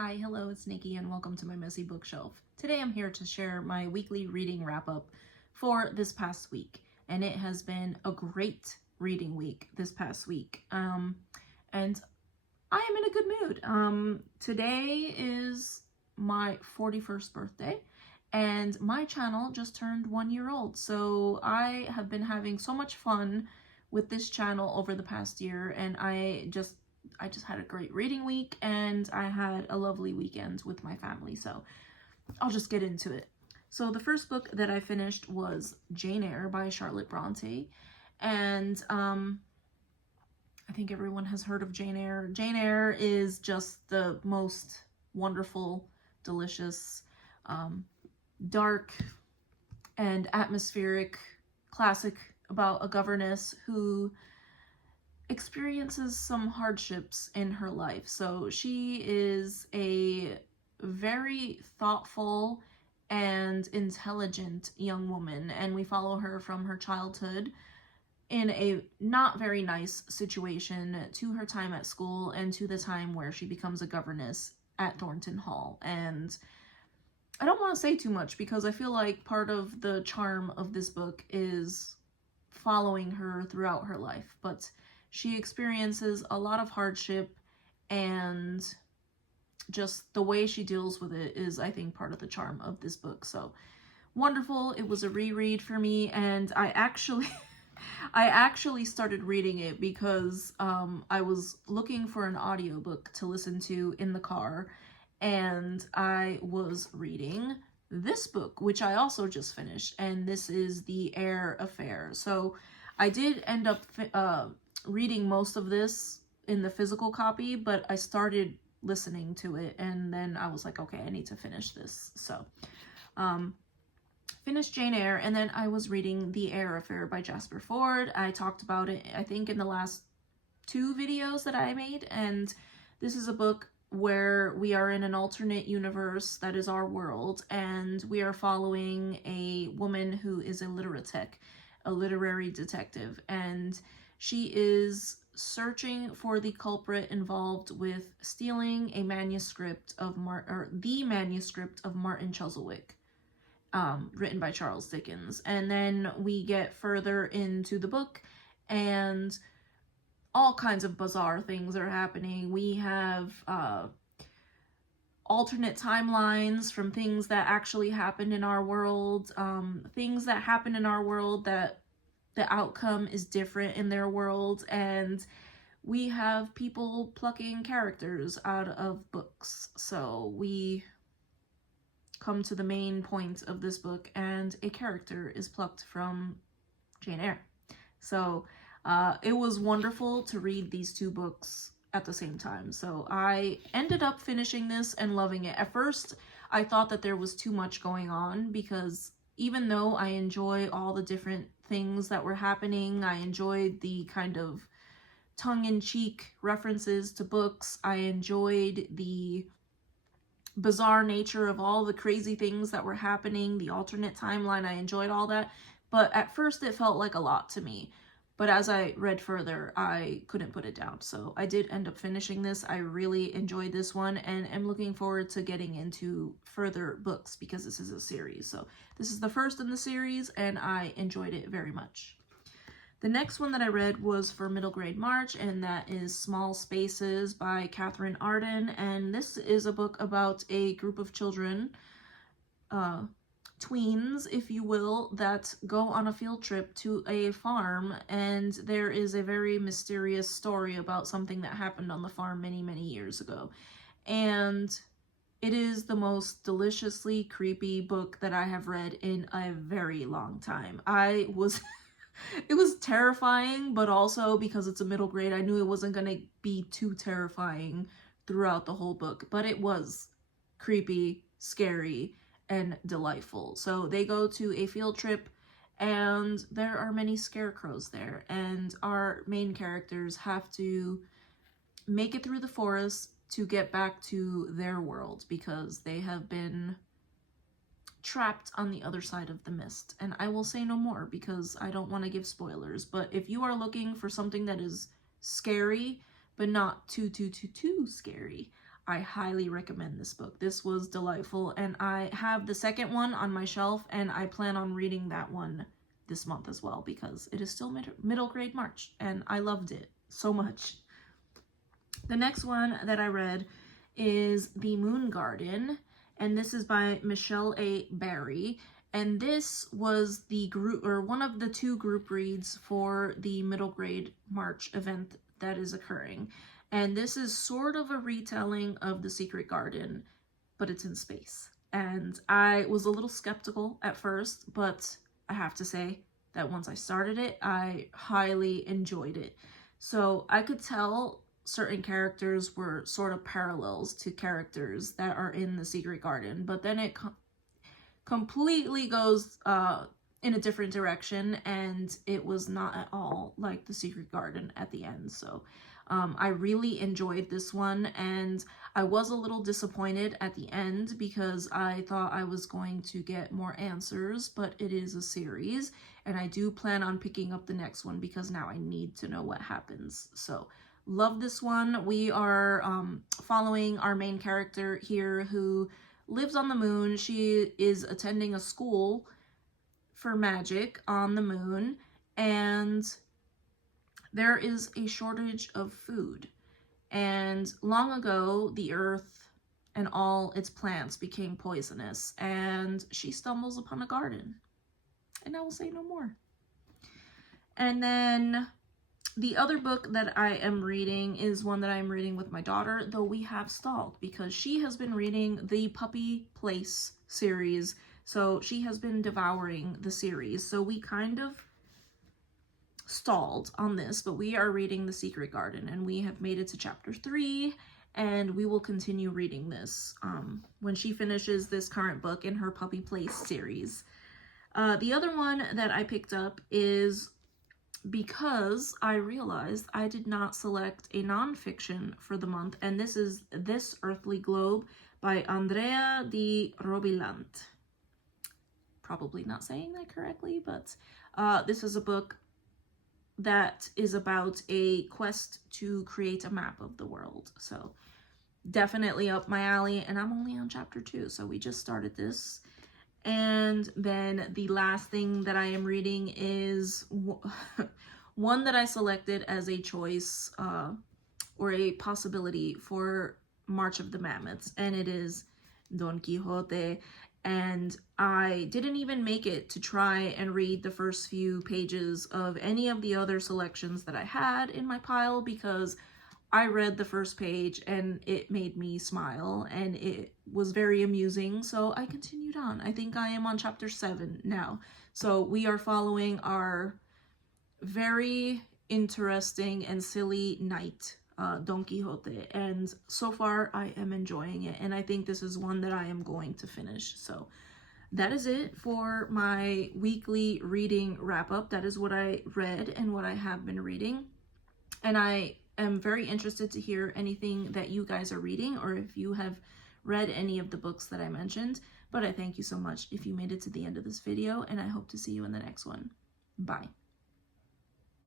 Hi, hello, it's Nikki and welcome to my messy bookshelf. Today I'm here to share my weekly reading wrap-up for this past week. And it has been a great reading week this past week. And I am in a good mood. Today is my 41st birthday and my channel just turned 1 year old. So I have been having so much fun with this channel over the past year, and I just had a great reading week and I had a lovely weekend with my family, so I'll just get into it. So the first book that I finished was Jane Eyre by Charlotte Brontë, and I think everyone has heard of Jane Eyre. Jane Eyre is just the most wonderful, delicious, dark and atmospheric classic about a governess who experiences some hardships in her life. So she is a very thoughtful and intelligent young woman, and we follow her from her childhood in a not very nice situation to her time at school and to the time where she becomes a governess at Thornton Hall. And I don't want to say too much because I feel like part of the charm of this book is following her throughout her life, but she experiences a lot of hardship, and just the way she deals with it is, I think, part of the charm of this book. So wonderful. It was a reread for me, and I actually started reading it because I was looking for an audiobook to listen to in the car, and I was reading this book, which I also just finished, and this is The Eyre Affair. So I did end up reading most of this in the physical copy, but I started listening to it, and then I was like, okay, I need to finish this. So finished Jane Eyre, and then I was reading The Eyre Affair by Jasper Fforde. I talked about it, I think, in the last 2 videos that I made, and this is a book where we are in an alternate universe that is our world, and we are following a woman who is a literary detective, and she is searching for the culprit involved with stealing a manuscript of the manuscript of Martin Chuzzlewit, written by Charles Dickens. And then we get further into the book, and all kinds of bizarre things are happening. We have alternate timelines from things that actually happened in our world, things that happen in our world that the outcome is different in their world, and we have people plucking characters out of books. So we come to the main point of this book, and a character is plucked from Jane Eyre. So it was wonderful to read these 2 books at the same time. So I ended up finishing this and loving it. At first, I thought that there was too much going on, because even though I enjoy all the different things that were happening, I enjoyed the kind of tongue-in-cheek references to books, I enjoyed the bizarre nature of all the crazy things that were happening, the alternate timeline, I enjoyed all that, but at first it felt like a lot to me. But as I read further, I couldn't put it down. So I did end up finishing this. I really enjoyed this one, and am looking forward to getting into further books because this is a series. So this is the first in the series, and I enjoyed it very much. The next one that I read was for middle grade March, and that is Small Spaces by Katherine Arden. And this is a book about a group of children, tweens, if you will, that go on a field trip to a farm, and there is a very mysterious story about something that happened on the farm many, many years ago. And it is the most deliciously creepy book that I have read in a very long time. It was terrifying, but also because it's a middle grade, I knew it wasn't going to be too terrifying throughout the whole book, but it was creepy, scary, and delightful. So they go to a field trip, and there are many scarecrows there, and our main characters have to make it through the forest to get back to their world because they have been trapped on the other side of the mist. And I will say no more because I don't want to give spoilers, but if you are looking for something that is scary but not too scary, I highly recommend this book. This was delightful, and I have the second one on my shelf, and I plan on reading that one this month as well because it is still middle grade March, and I loved it so much. The next one that I read is The Moongarden, and this is by Michelle A. Barry. And this was the group, or one of the 2 group reads for the middle grade March event that is occurring. And this is sort of a retelling of The Secret Garden, but it's in space. And I was a little skeptical at first, but I have to say that once I started it, I highly enjoyed it. So I could tell certain characters were sort of parallels to characters that are in The Secret Garden, but then it completely goes in a different direction, and it was not at all like The Secret Garden at the end. So I really enjoyed this one, and I was a little disappointed at the end because I thought I was going to get more answers, but it is a series, and I do plan on picking up the next one because now I need to know what happens. So love this one. We are following our main character here who lives on the moon. She is attending a school for magic on the moon, and there is a shortage of food. And long ago, the earth and all its plants became poisonous, and she stumbles upon a garden. And I will say no more. And then the other book that I am reading is one that I'm reading with my daughter, though we have stalled because she has been reading the Puppy Place series. So she has been devouring the series. So we kind of stalled on this, but we are reading The Secret Garden, and we have made it to chapter 3, and we will continue reading this when she finishes this current book in her Puppy Place series. The other one that I picked up is because I realized I did not select a nonfiction for the month, and this is This Earthly Globe by Andrea de Robilant. Probably not saying that correctly, but this is a book that is about a quest to create a map of the world. So definitely up my alley, and I'm only on chapter 2, so we just started this. And then the last thing that I am reading is one that I selected as a choice or a possibility for March of the Mammoths, and it is Don Quixote. And I didn't even make it to try and read the first few pages of any of the other selections that I had in my pile because I read the first page and it made me smile and it was very amusing, so I continued on. I think I am on chapter 7 now. So we are following our very interesting and silly knight, Don Quixote, and so far I am enjoying it, and I think this is one that I am going to finish. So that is it for my weekly reading wrap-up. That is what I read and what I have been reading, and I am very interested to hear anything that you guys are reading or if you have read any of the books that I mentioned. But I thank you so much if you made it to the end of this video, and I hope to see you in the next one. Bye.